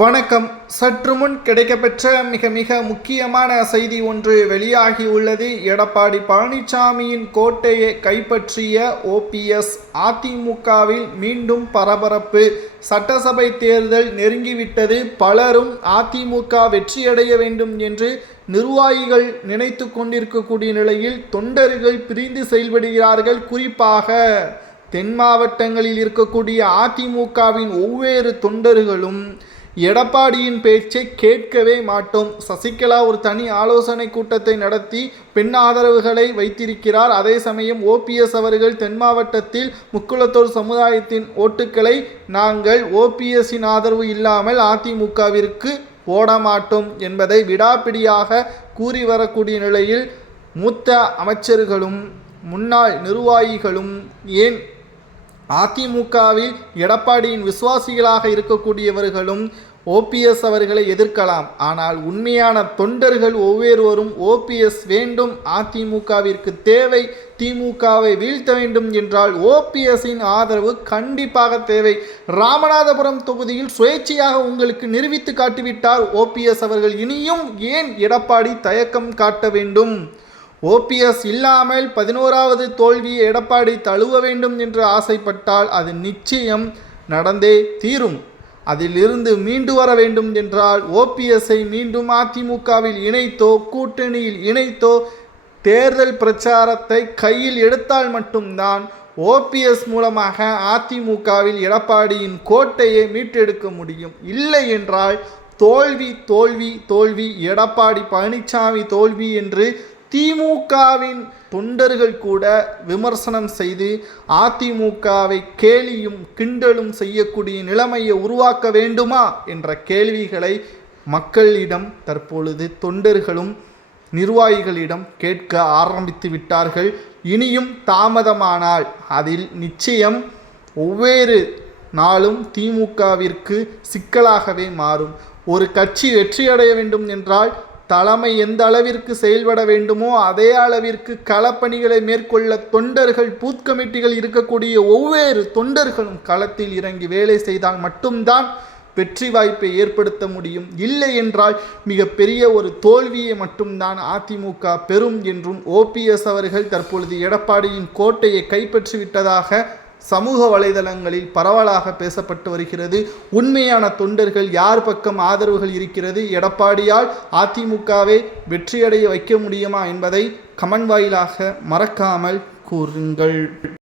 வணக்கம். சற்று முன் கிடைக்கப்பெற்ற மிக மிக முக்கியமான செய்தி ஒன்று வெளியாகி உள்ளது. எடப்பாடி பழனிசாமியின் கோட்டையை கைப்பற்றிய ஓபிஎஸ் அதிமுகவில் மீண்டும் பரபரப்பு. சட்டசபை தேர்தல் நெருங்கிவிட்டது. பலரும் அதிமுக வெற்றியடைய வேண்டும் என்று நிர்வாகிகள் நினைத்து கொண்டிருக்கக்கூடிய நிலையில் தொண்டர்கள் பிரிந்து செயல்படுகிறார்கள். குறிப்பாக தென் மாவட்டங்களில் இருக்கக்கூடிய அதிமுகவின் ஒவ்வொரு தொண்டர்களும் எடப்பாடியின் பேச்சை கேட்கவே மாட்டோம். சசிகலா ஒரு தனி ஆலோசனை கூட்டத்தை நடத்தி பெண் ஆதரவுகளை வைத்திருக்கிறார். அதே சமயம் ஓபிஎஸ் அவர்கள் தென் மாவட்டத்தில் முக்குளத்தோர் சமுதாயத்தின் ஓட்டுக்களை நாங்கள் ஓபிஎஸ்ஸின் ஆதரவு இல்லாமல் அதிமுகவிற்கு ஓடமாட்டோம் என்பதை விடாப்பிடியாக கூறி வரக்கூடிய நிலையில் மூத்த அமைச்சர்களும் முன்னாள் நிர்வாகிகளும் ஏன் அதிமுகவில் எடப்பாடியின் விசுவாசிகளாக இருக்கக்கூடியவர்களும் ஓபிஎஸ் அவர்களை எதிர்க்கலாம். ஆனால் உண்மையான தொண்டர்கள் ஒவ்வொருவரும் ஓபிஎஸ் வேண்டும் அதிமுகவிற்கு தேவை திமுகவை வீழ்த்த வேண்டும் என்றால் ஓபிஎஸ்ஸின் ஆதரவு கண்டிப்பாக தேவை. ராமநாதபுரம் தொகுதியில் சுயேட்சையாக உங்களுக்கு நிரூபித்து காட்டிவிட்டார் ஓபிஎஸ் அவர்கள். இனியும் ஏன் எடப்பாடி தயக்கம் காட்ட வேண்டும்? ஓபிஎஸ் இல்லாமல் பதினோராவது தோல்வியை எடப்பாடி தழுவ வேண்டும் என்று ஆசைப்பட்டால் அது நிச்சயம் நடந்தே தீரும். அதிலிருந்து மீண்டு வர வேண்டும் என்றால் ஓபிஎஸ்ஐ மீண்டும் அதிமுகவில் இணைத்தோ கூட்டணியில் இணைத்தோ தேர்தல் பிரச்சாரத்தை கையில் எடுத்தால் மட்டும்தான் ஓபிஎஸ் மூலமாக அதிமுகவில் எடப்பாடியின் கோட்டையை மீட்டெடுக்க முடியும். இல்லை என்றால் தோல்வி தோல்வி தோல்வி எடப்பாடி பழனிசாமி தோல்வி என்று திமுகவின் தொண்டர்கள் கூட விமர்சனம் செய்து அதிமுகவை கேலியும் கிண்டலும் செய்யக்கூடிய நிலைமையை உருவாக்க வேண்டுமா என்ற கேள்விகளை மக்களிடம் தற்பொழுது தொண்டர்களும் நிர்வாகிகளிடம் கேட்க ஆரம்பித்து விட்டார்கள். இனியும் தாமதமானால் அதில் நிச்சயம் ஒவ்வொரு நாளும் திமுகவிற்கு சிக்கலாகவே மாறும். ஒரு கட்சி வெற்றியடைய வேண்டும் என்றால் தலைமை எந்த அளவிற்கு செயல்பட வேண்டுமோ அதே அளவிற்கு களப்பணிகளை மேற்கொள்ள தொண்டர்கள் பூத் கமிட்டிகள் இருக்கக்கூடிய ஒவ்வொரு தொண்டர்களும் களத்தில் இறங்கி வேலை செய்தால் மட்டும்தான் வெற்றி வாய்ப்பை ஏற்படுத்த முடியும். இல்லை என்றால் மிகப்பெரிய ஒரு தோல்வியை மட்டும்தான் அதிமுக பெறும் என்றும் ஓபிஎஸ் அவர்கள் தற்பொழுது எடப்பாடியின் கோட்டையை கைப்பற்றிவிட்டதாக சமூக வலைதளங்களில் பரவலாக பேசப்பட்டு வருகிறது. உண்மையான தொண்டர்கள் யார் பக்கம் ஆதரவுகள் இருக்கிறது? எடப்பாடியால் அதிமுகவை வெற்றியடைய வைக்க முடியுமா என்பதை கமன் வாயிலாக மறக்காமல் கூறுங்கள்.